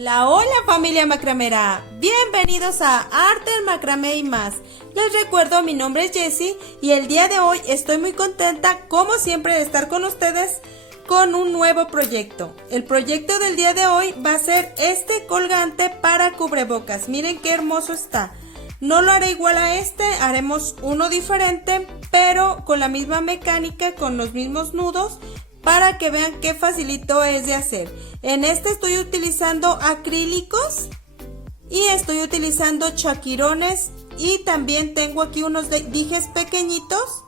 Hola, hola familia macramera, bienvenidos a Arte del Macramé y más. Les recuerdo, mi nombre es Jessie y el día de hoy estoy muy contenta como siempre de estar con ustedes con un nuevo proyecto. El proyecto del día de hoy va a ser este colgante para cubrebocas. Miren qué hermoso está. No lo haré igual a este, haremos uno diferente, pero con la misma mecánica, con los mismos nudos, para que vean qué facilito es de hacer. En este estoy utilizando acrílicos y estoy utilizando chaquirones y también tengo aquí unos dijes pequeñitos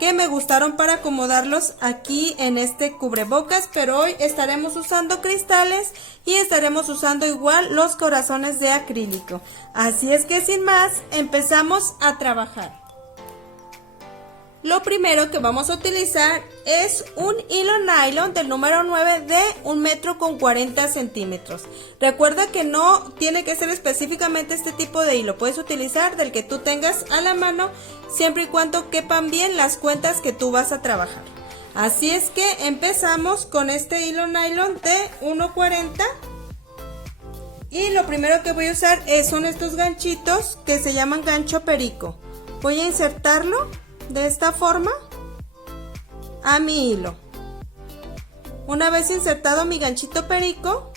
que me gustaron para acomodarlos aquí en este cubrebocas, pero hoy estaremos usando cristales y estaremos usando igual los corazones de acrílico. Así es que sin más, empezamos a trabajar. Lo primero que vamos a utilizar es un hilo nylon del número 9 de 1,40 m. Recuerda que no tiene que ser específicamente este tipo de hilo, puedes utilizar del que tú tengas a la mano, siempre y cuando quepan bien las cuentas que tú vas a trabajar. Así es que empezamos con este hilo nylon de 1,40 y lo primero que voy a usar son estos ganchitos que se llaman gancho perico. Voy a insertarlo de esta forma a mi hilo. Una vez insertado mi ganchito perico,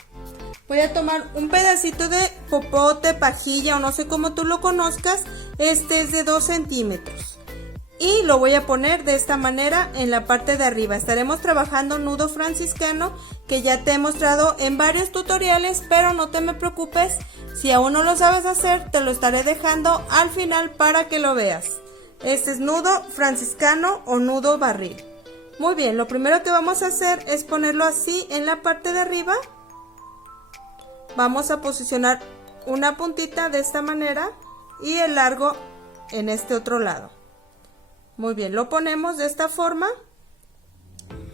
voy a tomar un pedacito de popote, pajilla o no sé cómo tú lo conozcas. Este es de 2 centímetros y lo voy a poner de esta manera en la parte de arriba. Estaremos trabajando nudo franciscano, que ya te he mostrado en varios tutoriales, pero no te me preocupes, si aún no lo sabes hacer, te lo estaré dejando al final para que lo veas. Este es nudo franciscano o nudo barril. Muy bien, lo primero que vamos a hacer es ponerlo así en la parte de arriba. Vamos a posicionar una puntita de esta manera y el largo en este otro lado. Muy bien, lo ponemos de esta forma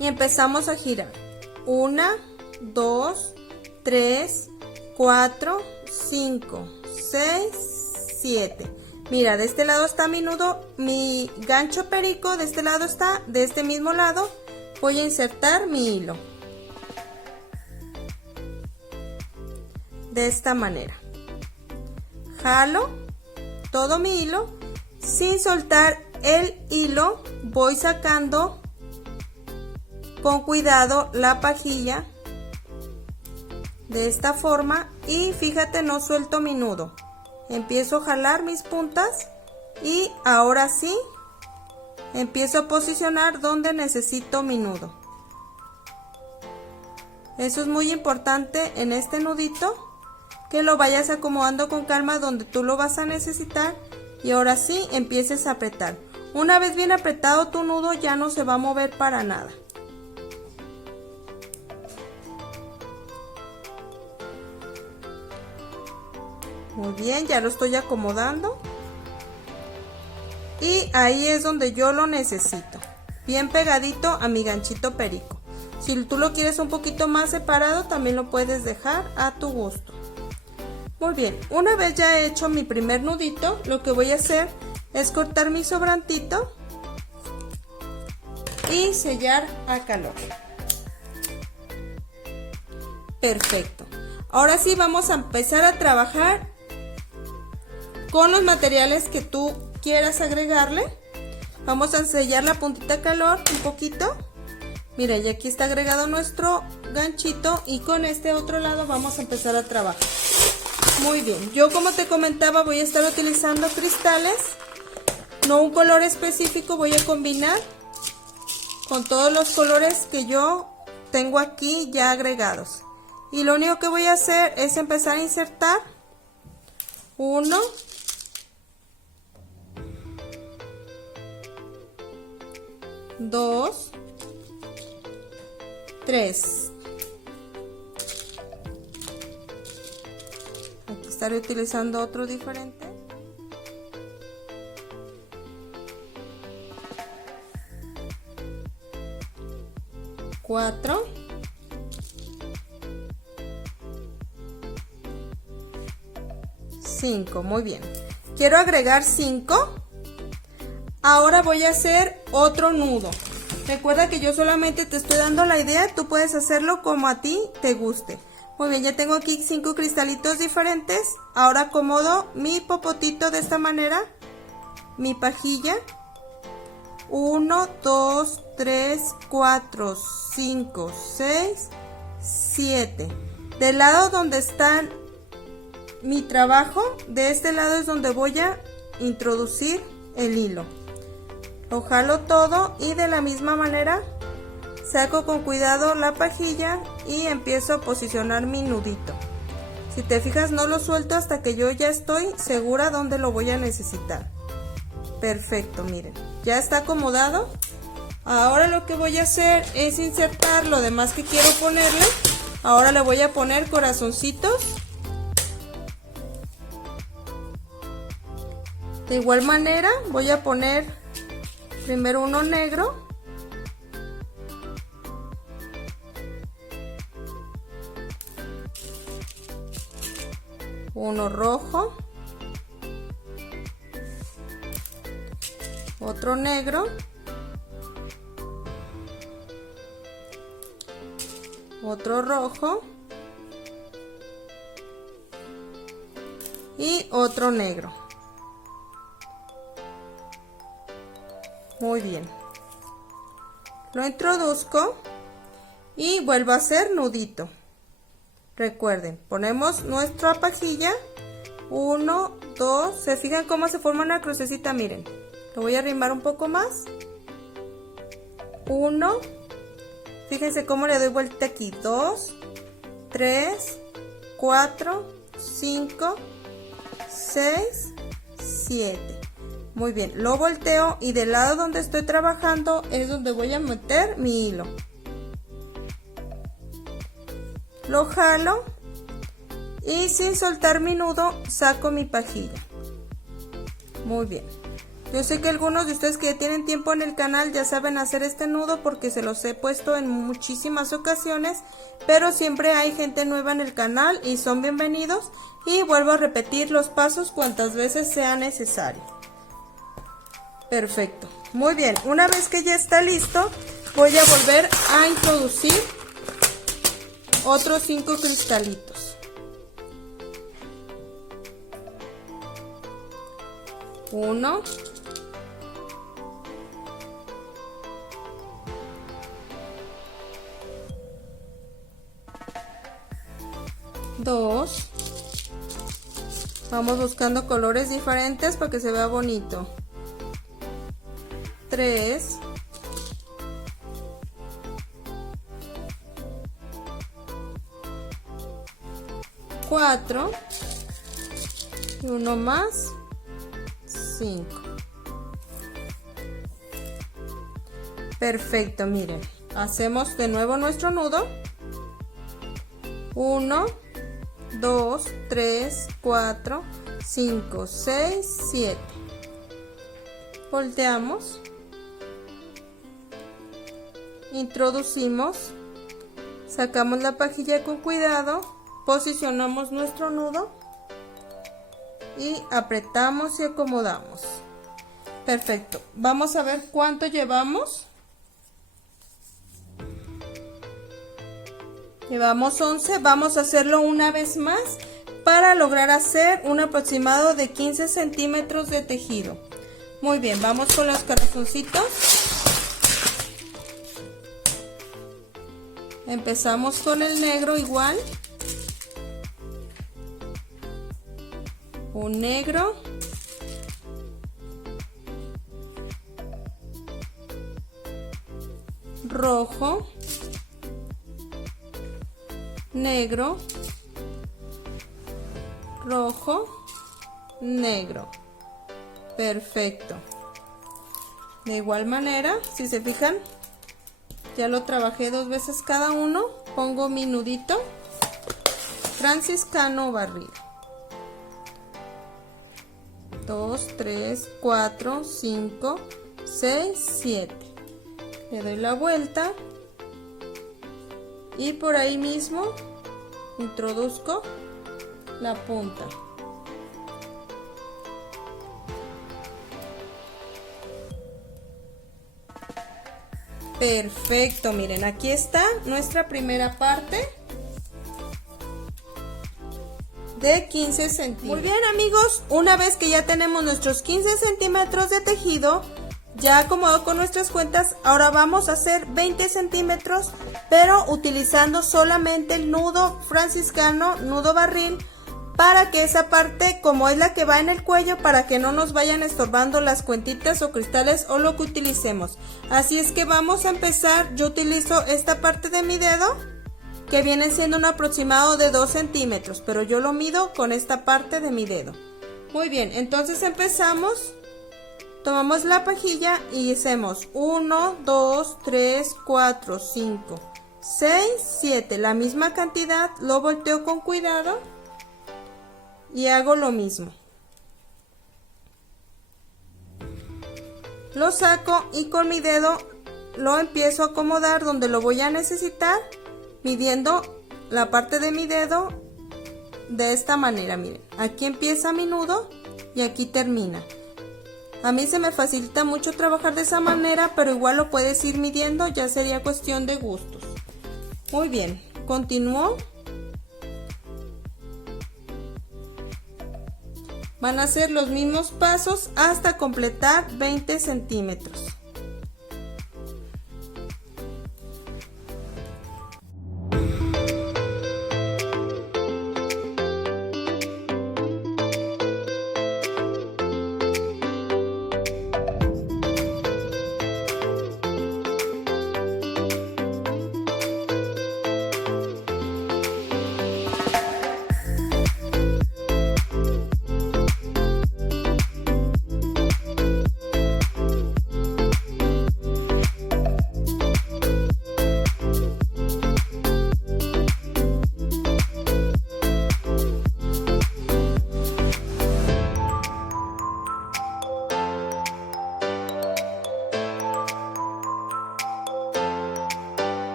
y empezamos a girar. 1, 2, 3, 4, 5, 6, 7. Mira, de este lado está mi nudo, mi gancho perico, de este lado está, de este mismo lado voy a insertar mi hilo. De esta manera. Jalo todo mi hilo, sin soltar el hilo, voy sacando con cuidado la pajilla de esta forma y fíjate, no suelto mi nudo. Empiezo a jalar mis puntas y ahora sí empiezo a posicionar donde necesito mi nudo. Eso es muy importante en este nudito, que lo vayas acomodando con calma donde tú lo vas a necesitar y ahora sí empieces a apretar. Una vez bien apretado tu nudo ya no se va a mover para nada. Muy bien, ya lo estoy acomodando y ahí es donde yo lo necesito, bien pegadito a mi ganchito perico. Si tú lo quieres un poquito más separado, también lo puedes dejar a tu gusto. Muy bien, una vez ya he hecho mi primer nudito, lo que voy a hacer es cortar mi sobrantito y sellar a calor. Perfecto, ahora sí vamos a empezar a trabajar con los materiales que tú quieras agregarle. Vamos a sellar la puntita a calor un poquito. Mira, ya aquí está agregado nuestro ganchito y con este otro lado vamos a empezar a trabajar. Muy bien, yo como te comentaba voy a estar utilizando cristales, no un color específico, voy a combinar con todos los colores que yo tengo aquí ya agregados. Y lo único que voy a hacer es empezar a insertar 1, 2, 3. Aquí estaré utilizando otro diferente. 4. 5. Muy bien. Quiero agregar 5. Ahora voy a hacer otro nudo. Recuerda que yo solamente te estoy dando la idea, tú puedes hacerlo como a ti te guste. Muy bien, ya tengo aquí 5 cristalitos diferentes. Ahora acomodo mi popotito de esta manera, mi pajilla. 1, 2, 3, 4, 5, 6, 7. Del lado donde está mi trabajo, de este lado es donde voy a introducir el hilo. Lo jalo todo y de la misma manera saco con cuidado la pajilla y empiezo a posicionar mi nudito. Si te fijas, no lo suelto hasta que yo ya estoy segura dónde lo voy a necesitar. Perfecto, miren, ya está acomodado. Ahora lo que voy a hacer es insertar lo demás que quiero ponerle. Ahora le voy a poner corazoncitos. De igual manera voy a poner primero uno negro. Uno rojo. Otro negro. Otro rojo. Y otro negro. Muy bien. Lo introduzco y vuelvo a hacer nudito. Recuerden, ponemos nuestra pajilla. 1, 2. ¿Se fijan cómo se forma una crucecita? Miren. Lo voy a arrimar un poco más. 1. Fíjense cómo le doy vuelta aquí. 2, 3, 4, 5, 6, 7. Muy bien. Lo volteo y del lado donde estoy trabajando es donde voy a meter mi hilo. Lo jalo y sin soltar mi nudo saco mi pajilla. Muy bien. Yo sé que algunos de ustedes que ya tienen tiempo en el canal ya saben hacer este nudo porque se los he puesto en muchísimas ocasiones, pero siempre hay gente nueva en el canal y son bienvenidos, y vuelvo a repetir los pasos cuantas veces sea necesario. Perfecto. Muy bien, una vez que ya está listo, voy a volver a introducir otros 5 cristalitos. 1, 2. Vamos buscando colores diferentes para que se vea bonito. 3. 4. Y uno más. 5. Perfecto, miren. Hacemos de nuevo nuestro nudo. 1, 2, 3, 4, 5, 6, 7. Volteamos. Introducimos. Sacamos la pajilla con cuidado. Posicionamos nuestro nudo. Y apretamos y acomodamos. Perfecto. Vamos a ver cuánto llevamos. Llevamos 11. Vamos a hacerlo una vez más para lograr hacer un aproximado de 15 centímetros de tejido. Muy bien, vamos con los corazoncitos. Empezamos con el negro igual. Un negro. Rojo. Negro. Rojo. Negro. Perfecto. De igual manera, si se fijan, ya lo trabajé 2 veces cada uno. Pongo mi nudito franciscano barrido. 2, 3, 4, 5, 6, 7. Le doy la vuelta y por ahí mismo introduzco la punta. Perfecto, miren, aquí está nuestra primera parte. de 15 centímetros. Muy bien, amigos, una vez que ya tenemos nuestros 15 centímetros de tejido ya acomodado con nuestras cuentas, ahora vamos a hacer 20 centímetros, pero utilizando solamente el nudo franciscano, nudo barril, para que esa parte, como es la que va en el cuello, para que no nos vayan estorbando las cuentitas o cristales o lo que utilicemos. Así es que vamos a empezar. Yo utilizo esta parte de mi dedo, que viene siendo un aproximado de 2 centímetros, pero yo lo mido con esta parte de mi dedo. Muy bien, entonces empezamos. Tomamos la pajilla y hacemos 1, 2, 3, 4, 5, 6, 7. La misma cantidad, lo volteo con cuidado y hago lo mismo. Lo saco y con mi dedo lo empiezo a acomodar donde lo voy a necesitar, midiendo la parte de mi dedo de esta manera. Miren, aquí empieza mi nudo y aquí termina. A mí se me facilita mucho trabajar de esa manera, pero igual lo puedes ir midiendo, ya sería cuestión de gustos. Muy bien, continúo. Van a hacer los mismos pasos hasta completar 20 centímetros.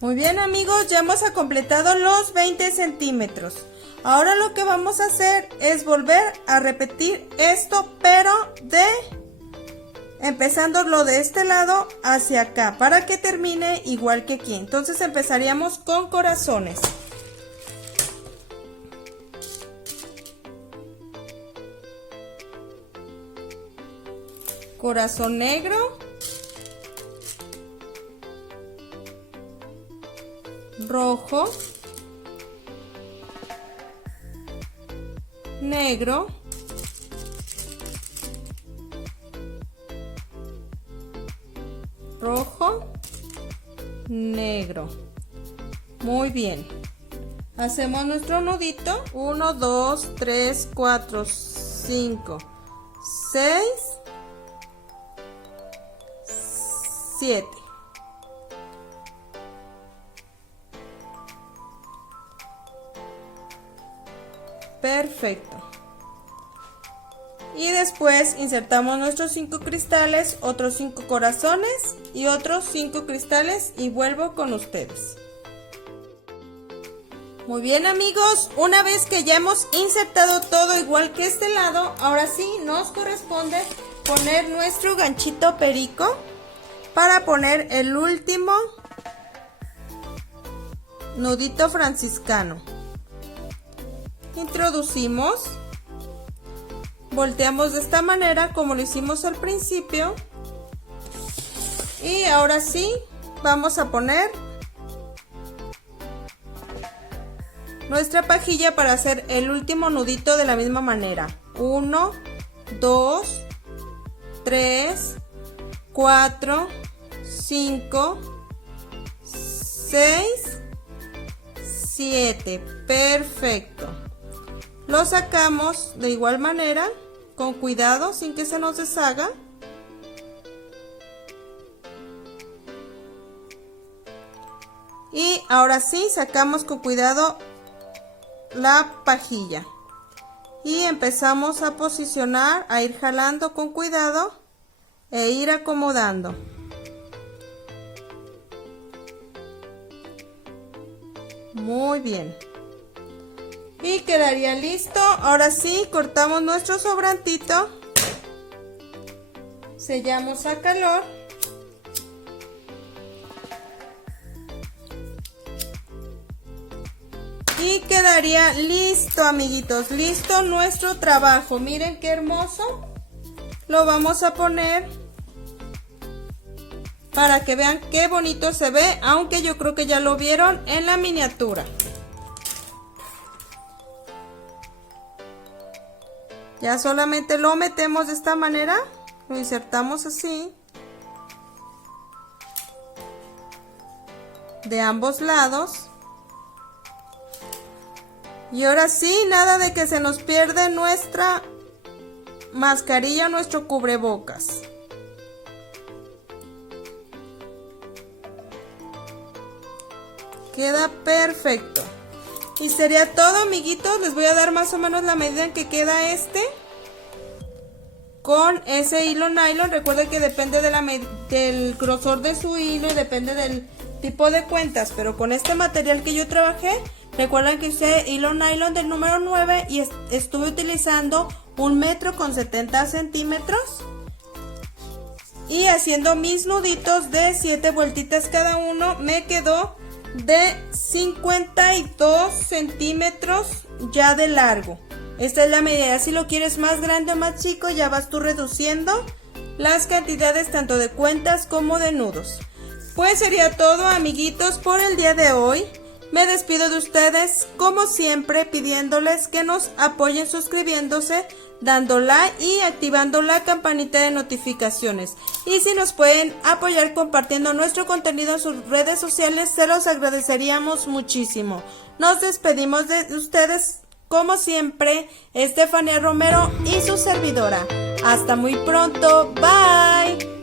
Muy bien, amigos, ya hemos completado los 20 centímetros. Ahora lo que vamos a hacer es volver a repetir esto, pero empezándolo de este lado hacia acá, para que termine igual que aquí. Entonces empezaríamos con corazones. Corazón negro, rojo, negro, rojo, negro. Muy bien. Hacemos nuestro nudito. 1, 2, 3, 4, 5, 6, 7. Perfecto. Y después insertamos nuestros 5 cristales, otros 5 corazones y otros 5 cristales y vuelvo con ustedes. Muy bien, amigos, una vez que ya hemos insertado todo igual que este lado, ahora sí nos corresponde poner nuestro ganchito perico para poner el último nudito franciscano. Introducimos, volteamos de esta manera como lo hicimos al principio y ahora sí vamos a poner nuestra pajilla para hacer el último nudito de la misma manera. 1, 2, 3, 4, 5, 6, 7. Perfecto. Lo sacamos de igual manera, con cuidado, sin que se nos deshaga. Y ahora sí, sacamos con cuidado la pajilla. Y empezamos a posicionar, a ir jalando con cuidado e ir acomodando. Muy bien. Y quedaría listo. Ahora sí, cortamos nuestro sobrantito. Sellamos a calor. Y quedaría listo, amiguitos, listo nuestro trabajo. Miren qué hermoso. Lo vamos a poner para que vean qué bonito se ve, aunque yo creo que ya lo vieron en la miniatura. Ya solamente lo metemos de esta manera, lo insertamos así, de ambos lados. Y ahora sí, nada de que se nos pierde nuestra mascarilla, nuestro cubrebocas. Queda perfecto. Y sería todo, amiguitos. Les voy a dar más o menos la medida en que queda este. Con ese hilo nylon. Recuerden que depende del grosor de su hilo y depende del tipo de cuentas. Pero con este material que yo trabajé, recuerden que usé hilo nylon del número 9 y estuve utilizando 1,70 m. Y haciendo mis nuditos de 7 vueltitas cada uno, me quedó de 52 centímetros ya de largo. Esta es la medida. Si lo quieres más grande o más chico, ya vas tú reduciendo las cantidades tanto de cuentas como de nudos. Pues sería todo, amiguitos, por el día de hoy. Me despido de ustedes, como siempre, pidiéndoles que nos apoyen suscribiéndose, dando like y activando la campanita de notificaciones. Y si nos pueden apoyar compartiendo nuestro contenido en sus redes sociales, se los agradeceríamos muchísimo. Nos despedimos de ustedes, como siempre, Estefanía Romero y su servidora. Hasta muy pronto, bye.